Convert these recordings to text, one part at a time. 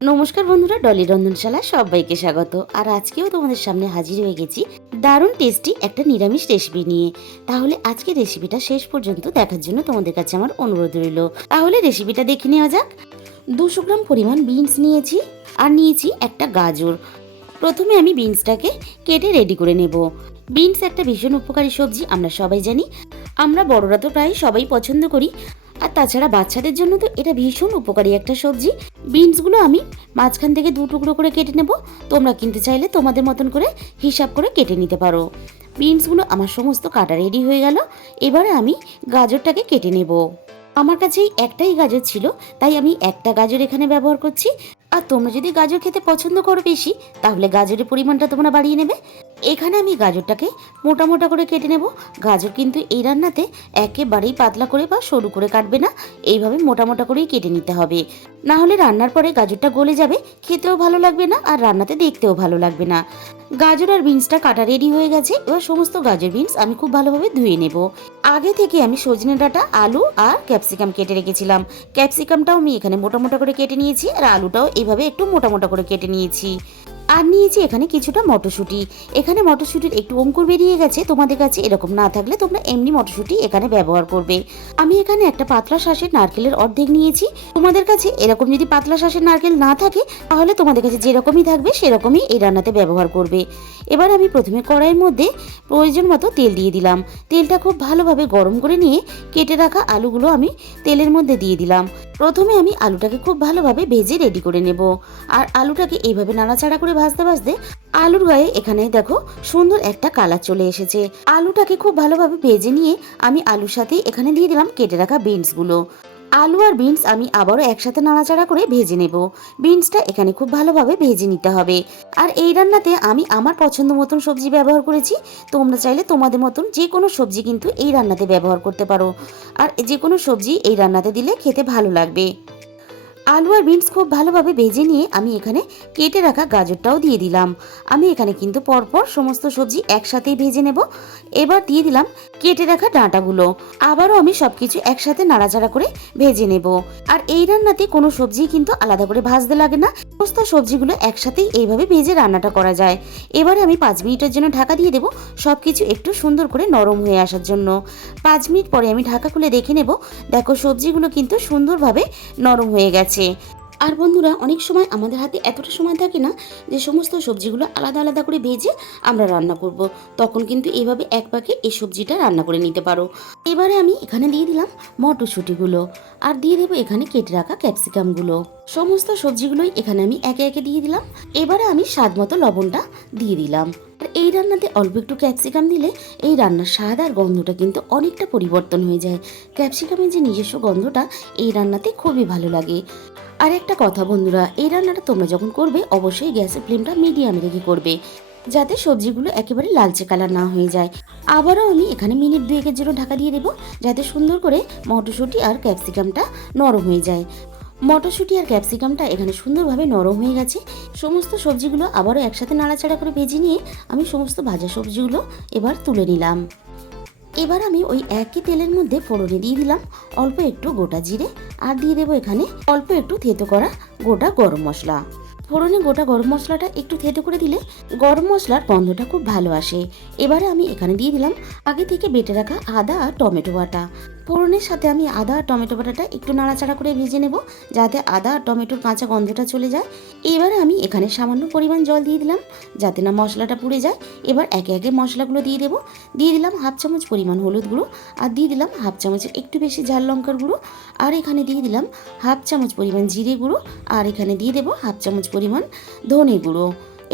নমস্কার বন্ধুরা, ডলি রন্ধনশালা সবাইকে স্বাগত। আর আজকেও তোমাদের সামনে হাজির হয়ে গেছি দারুণ টেস্টি একটা নিরামিষ রেসিপি নিয়ে। তাহলে আজকে রেসিপিটা শেষ পর্যন্ত দেখার জন্য তোমাদের কাছে আমার অনুরোধ রইল। তাহলে রেসিপিটা দেখে নেওয়া যাক। 200 গ্রাম পরিমাণ বিনস নিয়েছি আর নিয়েছি একটা গাজর। প্রথমে আমি বিনসটাকে কেটে রেডি করে নেব। বিনস একটা ভীষণ উপকারী সবজি, আমরা সবাই জানি। আমরা বড়রা তো প্রায় সবাই পছন্দ করি, আর তাছাড়া বাচ্চাদের জন্য তো এটা ভীষণ উপকারী একটা সবজি। বিনসগুলো আমি মাঝখান থেকে 2 টুকরো করে কেটে নেব। তোমরা কিন্তু চাইলে তোমাদের মতন করে হিসাব করে কেটে নিতে পারো। বিনসগুলো আমার সমস্ত কাটা রেডি হয়ে গেল। এবারে আমি গাজরটাকে কেটে নেব। আমার কাছে একটাই গাজর ছিল, তাই আমি একটা গাজর এখানে ব্যবহার করছি। আর তোমরা যদি গাজর খেতে পছন্দ করো বেশি, তাহলে গাজরের পরিমাণটা তোমরা বাড়িয়ে নেবে। এখানে আমি গাজরটাকে মোটা মোটা করে কেটে নেব। গাজর কিন্তু এই রান্নাতে একেবারেই পাতলা করে বা সরু করে কাটবে না, এইভাবে মোটা মোটা করেই কেটে নিতে হবে। না হলে রান্নার পরে গাজরটা গলে যাবে, খেতেও ভালো লাগবে না আর রান্নাতে দেখতেও ভালো লাগবে না। গাজর আর বিনসটা কাটা রেডি হয়ে গেছে। এবার সমস্ত গাজর বিনস আমি খুব ভালোভাবে ধুয়ে নেব। আগে থেকে আমি সজনে ডাঁটা, আলু আর ক্যাপসিকাম কেটে রেখেছিলাম। ক্যাপসিকামটাও আমি এখানে মোটা মোটা করে কেটে নিয়েছি, আর আলুটাও এইভাবে একটু মোটা মোটা করে কেটে নিয়েছি। আর নিয়েছি এখানে কিছুটা মটরশুঁটি। এখানে মটরশুঁটির একটু অঙ্কুর বেরিয়ে গেছে, তোমাদের কাছে এরকম না থাকলে তোমরা এমনি মটরশুঁটি এখানে ব্যবহার করবে। আমি এখানে একটা পাতলা শাঁসের নারকেলের অর্ধেক নিয়েছি। তোমাদের কাছে এরকম যদি পাতলা শাঁসের নারকেল না থাকে, তাহলে তোমাদের কাছে যেরকমই থাকবে সেরকমই এই রান্নাতে ব্যবহার করবে। এবার আমি প্রথমে কড়াইয়ের মধ্যে প্রয়োজন মতো তেল দিয়ে দিলাম। তেলটা খুব ভালোভাবে গরম করে নিয়ে কেটে রাখা আলুগুলো আমি তেলের মধ্যে দিয়ে দিলাম। প্রথমে আমি আলুটাকে খুব ভালোভাবে ভেজে রেডি করে নেব। আর আলুটাকে এইভাবে নাড়াচাড়া করে ভাজতে ভাজতে আলুর গায়ে এখানে দেখো সুন্দর একটা কালার চলে এসেছে। আলুটাকে খুব ভালোভাবে ভেজে নিয়ে আমি আলুর সাথে এখানে দিয়ে দিলাম কেটে রাখা বিনসগুলো। আলু আর বিনস আমি আবারও একসাথে নাড়াচাড়া করে ভেজে নেব। বিনসটা এখানে খুব ভালোভাবে ভেজে নিতে হবে। আর এই রান্নাতে আমি আমার পছন্দ মতন সবজি ব্যবহার করেছি। তোমরা চাইলে তোমাদের মতন যে কোনো সবজি কিন্তু এই রান্নাতে ব্যবহার করতে পারো। আর যে কোনো সবজি এই রান্নাতে দিলে খেতে ভালো লাগবে। আলু আর বিনস খুব ভালোভাবে ভেজে নিয়ে আমি এখানে কেটে রাখা গাজরটাও দিয়ে দিলাম। আমি এখানে কিন্তু পরপর সমস্ত সবজি একসাথেই ভেজে নেব। এবার দিয়ে দিলাম কেটে রাখা ডাঁটাগুলো। আবারও আমি সবকিছু একসাথে নাড়াচাড়া করে ভেজে নেব। আর এই রান্নাতে কোনো সবজি কিন্তু আলাদা করে ভাজতে লাগে না, সমস্ত সবজিগুলো একসাথেই এইভাবে ভেজে রান্নাটা করা যায়। এবারে আমি 5 মিনিটের জন্য ঢাকা দিয়ে দেবো, সবকিছু একটু সুন্দর করে নরম হয়ে আসার জন্য। 5 মিনিট পরে আমি ঢাকা খুলে দেখে নেব। দেখো সবজিগুলো কিন্তু সুন্দরভাবে নরম হয়ে গেছে। আর বন্ধুরা, অনেক সময় আমাদের হাতে এতটা সময় থাকে না যে সমস্ত সবজিগুলো আলাদা আলাদা করে ভেজে আমরা রান্না করব। তখন কিন্তু এইভাবে এক পাকে এই সবজিটা রান্না করে নিতে পারো। এবারে আমি এখানে দিয়ে দিলাম মটরশুঁটিগুলো, আর দিয়ে দেবো এখানে কেটে রাখা ক্যাপসিকামগুলো। সমস্ত সবজিগুলোই এখানে আমি একে একে দিয়ে দিলাম। এবারে আমি স্বাদ মতো লবণটা দিয়ে দিলাম। আর এই রান্নাতে অল্প একটু ক্যাপসিকাম দিলে এই রান্নার স্বাদ আর গন্ধটা কিন্তু অনেকটা পরিবর্তন হয়ে যায়। ক্যাপসিকামের যে নিজস্ব গন্ধটা এই রান্নাতে খুবই ভালো লাগে। আর একটা কথা বন্ধুরা, এই রান্নাটা তোমরা যখন করবে অবশ্যই গ্যাসের ফ্লেমটা মিডিয়ামে রেখে করবে, যাতে সবজিগুলো একেবারে লালচে কালার না হয়ে যায়। আবারও আমি এখানে মিনিট 2-এর জন্য ঢাকা দিয়ে দেবো, যাতে সুন্দর করে মটরশুঁটি আর ক্যাপসিকামটা নরম হয়ে যায়। মটরশুঁটি আর ক্যাপসিকামটা এখানে সুন্দরভাবে নরম হয়ে গেছে। সমস্ত সবজিগুলো আবারও একসাথে নাড়াচাড়া করে ভেজে নিয়ে আমি সমস্ত ভাজা সবজিগুলো এবার তুলে নিলাম। এবার আমি ওই একই তেলের মধ্যে ফোড়নে দিয়ে দিলাম অল্প একটু গোটা জিরে, আর দিয়ে দেবো এখানে অল্প একটু থেতো করা গোটা গরম মশলা। ফোড়নে গোটা গরম মশলাটা একটু থেতো করে দিলে গরম মশলার গন্ধটা খুব ভালো আসে। এবারে আমি এখানে দিয়ে দিলাম আগে থেকে বেটে রাখা আদা আর টমেটো বাটা। ফোড়নের সাথে আমি আদা আর টমেটো বাটাটা একটু নাড়াচাড়া করে ভেজে নেব, যাতে আদা আর টমেটোর কাঁচা গন্ধটা চলে যায়। এবারে আমি এখানে সামান্য পরিমাণ জল দিয়ে দিলাম, যাতে না মশলাটা পুড়ে যায়। এবার একে একে মশলাগুলো দিয়ে দেবো। দিয়ে দিলাম 1/2 চামচ পরিমাণ হলুদ গুঁড়ো, আর দিয়ে দিলাম 1/2 চামচের একটু বেশি ঝাল লঙ্কার গুঁড়ো, আর এখানে দিয়ে দিলাম 1/2 চামচ পরিমাণ জিরে গুঁড়ো, আর এখানে দিয়ে দেবো 1/2 চামচ পরিমাণ ধনে গুঁড়ো।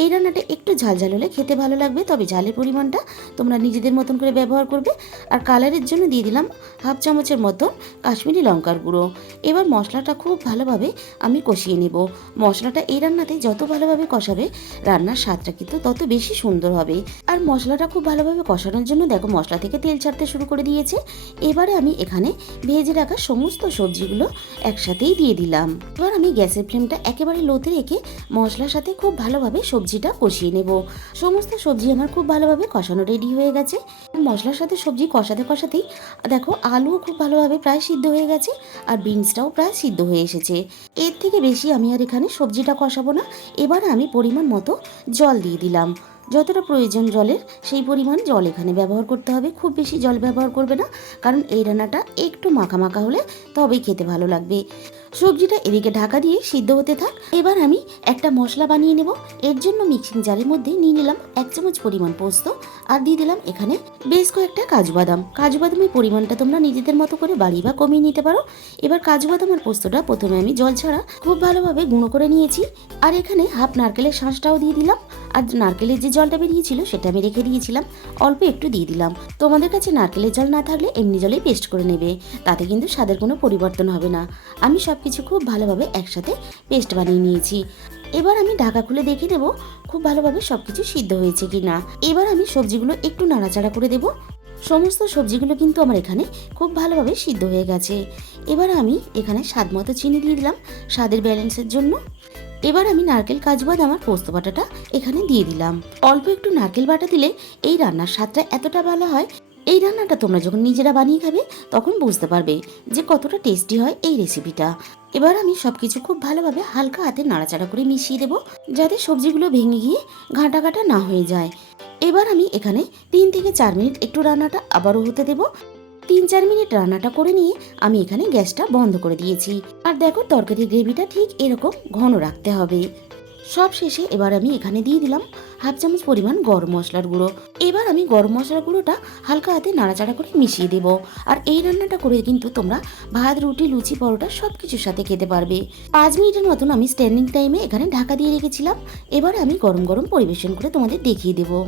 এই রান্নাটা একটু ঝাল ঝাল হলে খেতে ভালো লাগবে, তবে ঝালের পরিমাণটা তোমরা নিজেদের মতন করে ব্যবহার করবে। আর কালারের জন্য দিয়ে দিলাম 1/2 চামচের মতো কাশ্মীরি লঙ্কার গুঁড়ো। এবার মশলাটা খুব ভালোভাবে আমি কষিয়ে নেব। মশলাটা এই রান্নাতে যত ভালোভাবে কষাবে রান্নার স্বাদটা কিন্তু তত বেশি সুন্দর হবে। আর মশলাটা খুব ভালোভাবে কষানোর জন্য দেখো মশলা থেকে তেল ছাড়তে শুরু করে দিয়েছে। এবারে আমি এখানে ভেজে রাখা সমস্ত সবজিগুলো একসাথেই দিয়ে দিলাম। এবার আমি গ্যাসের ফ্লেমটা একেবারে লোতে রেখে মশলার সাথে খুব ভালোভাবে সবজিটা কষিয়ে নেব। সমস্ত সবজি আমার খুব ভালোভাবে কষানো রেডি হয়ে গেছে। মশলার সাথে সবজি কষাতে কষাতেই দেখো আলুও খুব ভালোভাবে প্রায় সিদ্ধ হয়ে গেছে, আর বিনসটাও প্রায় সিদ্ধ হয়ে এসেছে। এর থেকে বেশি আমি আর এখানে সবজিটা কষাবো না। এবার আমি পরিমাণ মতো জল দিয়ে দিলাম। যতটা প্রয়োজন জলের সেই পরিমাণ জল এখানে ব্যবহার করতে হবে, খুব বেশি জল ব্যবহার করবে না, কারণ এই রান্নাটা একটু মাখা মাখা হলে তবেই খেতে ভালো লাগবে। সবজিটা এদিকে ঢাকা দিয়ে সিদ্ধ হতে থাক। এবার আমি একটা মশলা বানিয়ে নেব। এর জন্য মিক্সিং জারের মধ্যে নিয়ে নিলাম 1 চামচ পরিমাণ পোস্ত, আর দিয়ে দিলাম এখানে বেশ কয়েকটা কাজু বাদাম। কাজু বাদামের পরিমাণটা তোমরা নিজেদের মতো করে বাড়িয়ে বা কমিয়ে নিতে পারো। এবার কাজু বাদাম আর পোস্তটা প্রথমে আমি জল ছাড়া খুব ভালোভাবে গুঁড়ো করে নিয়েছি, আর এখানে হাফ নারকেলের শাঁসটাও দিয়ে দিলাম। আর নারকেলের যে জলটা বেরিয়েছিল সেটা আমি রেখে দিয়েছিলাম, অল্প একটু দিয়ে দিলাম। তোমাদের কাছে নারকেলের জল না থাকলে এমনি জলেই পেস্ট করে নেবে, তাতে কিন্তু স্বাদের কোনো পরিবর্তন হবে না। আমি সব কিছু খুব ভালোভাবে একসাথে পেস্ট বানিয়ে নিয়েছি। এবার আমি ঢাকা খুলে দেখে নেব খুব ভালোভাবে সব কিছু সিদ্ধ হয়েছে কি না। এবার আমি সবজিগুলো একটু নাড়াচাড়া করে দেব। সমস্ত সবজিগুলো কিন্তু আমার এখানে খুব ভালোভাবে সিদ্ধ হয়ে গেছে। এবার আমি এখানে স্বাদ মতো চিনি দিয়ে দিলাম স্বাদের ব্যালেন্সের জন্য। এবার আমি নারকেল কাজু বাদাম আর পোস্ত বাটাটা এখানে দিয়ে দিলাম। অল্প একটু নারকেল বাটা দিলে এই রান্নার স্বাদটা এতটা ভালো হয়। এই রান্নাটা তোমরা যখন নিজেরা বানিয়ে খাবে তখন বুঝতে পারবে যে কতটা টেস্টি হয় এই রেসিপিটা। এবার আমি সবকিছু খুব ভালোভাবে হালকা হাতে নাড়াচাড়া করে মিশিয়ে দেবো, যাতে সবজিগুলো ভেঙে গিয়ে ঘাঁটা ঘাঁটা না হয়ে যায়। এবার আমি এখানে 3 থেকে 4 মিনিট একটু রান্নাটা আবারও হতে দেবো। 3-4 মিনিট রান্নাটা করে নিয়ে আমি এখানে গ্যাসটা বন্ধ করে দিয়েছি। আর দেখো তরকারির গ্রেভিটা ঠিক এরকম ঘন রাখতে হবে। সব শেষে এবার আমি এখানে দিয়ে দিলাম হাফ চামচ পরিমাণ গরম মশলার গুঁড়ো। এবার আমি গরম মশলার গুঁড়োটা হালকা হাতে নাড়াচাড়া করে মিশিয়ে দেব। আর এই রান্নাটা করে কিন্তু তোমরা ভাত, রুটি, লুচি, পরোটা সব কিছুর সাথে খেতে পারবে। 5 মিনিটের মতন আমি স্ট্যান্ডিং টাইমে এখানে ঢাকা দিয়ে রেখেছিলাম। এবার আমি গরম গরম পরিবেশন করে তোমাদের দেখিয়ে দেবো।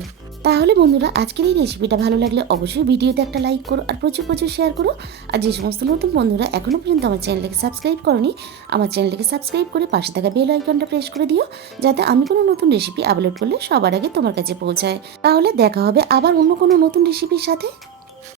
তাহলে বন্ধুরা, আজকের এই রেসিপিটা ভালো লাগলে অবশ্যই ভিডিওতে একটা লাইক করো আর প্রচুর প্রচুর শেয়ার করো। আর যে সমস্ত নতুন বন্ধুরা এখনো পর্যন্ত আমার চ্যানেলটাকে সাবস্ক্রাইব করোনি, আমার চ্যানেলটাকে সাবস্ক্রাইব করে পাশে থাকা বেল আইকনটা প্রেস করে দিও, যাতে আমি কোনো নতুন রেসিপি আপলোড করলে সবার আগে তোমার কাছে পৌঁছায়। তাহলে দেখা হবে আবার অন্য কোনো নতুন রেসিপির সাথে।